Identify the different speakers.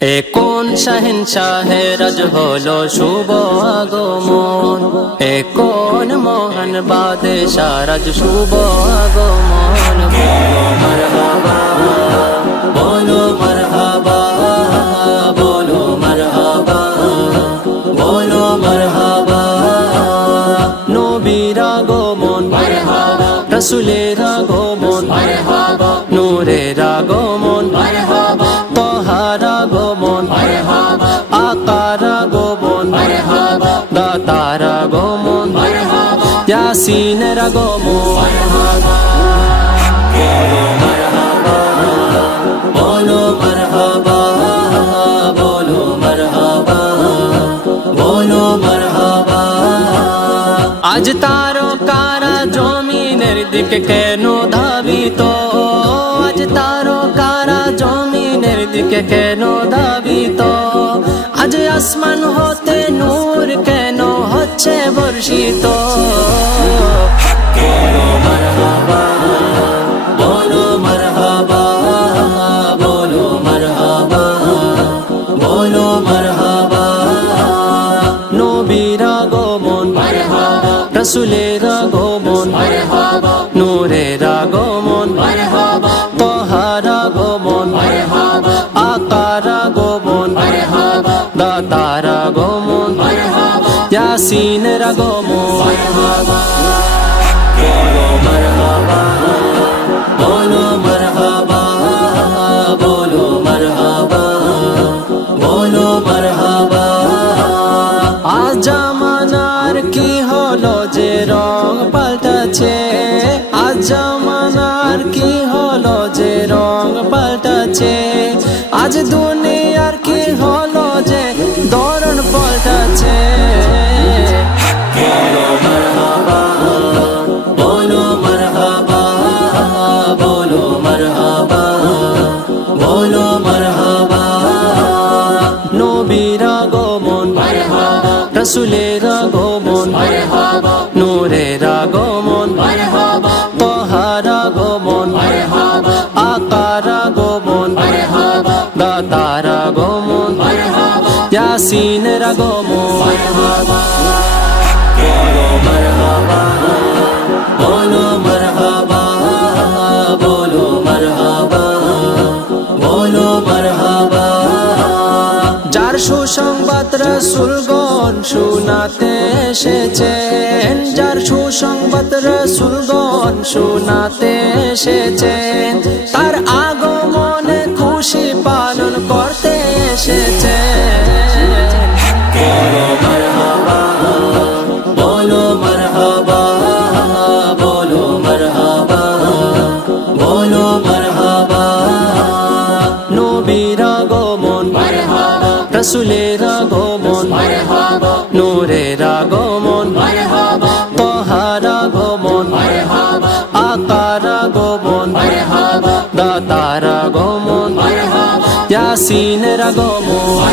Speaker 1: এ কোন শাহিন শাহের আজ হলো শুভ আগমন? এ কোন মোহন বাদে সারাজ শুভ আগমন? মারহাবা বলো মারহাবা বলো মারহাবা বলো মারহাবা নবীর আগমন। মারহাবা রসুলের আগমন। নূরের আগমন। ইয়াসিনের আগমন বলো আজ তারো কারা জমিনের দিকে কেন ধাবিত? আজ তারো কারা জমিনের দিকে কেন ধাবিত? আজ আসমান হতে নূর কেন হচ্ছে বর্ষিত? রসুলের আগমন নূরের আগমন তোহার আগমন আকার আগমন দাতার আগমন ইয়াসিনের আগমন। হলো যে রং পাল্টাছে। আজ জামানার কি হলো যে রং পাল্টাছে? আজ দুনিয়ার কি হলো যে ধরন পাল্টাছে? বলো আগমন মারহাবা দাতার মারহাবা ইয়াসিনের আগমন মারহাবা বলো মারহাবা বলো মারহাবা বলো মারহাবা বলো মারহাবা। যার সুসংবাদ রসুলগণ শোনাতে এসেছেন যার সুসংবাদ রসুলগণ শোনাতে এসেছেন তার রসুলের আগমন। নূরের আগমন। তোহার আগমন। আকার আগমন। দাতার আগমন। ইয়াসিনের আগমন।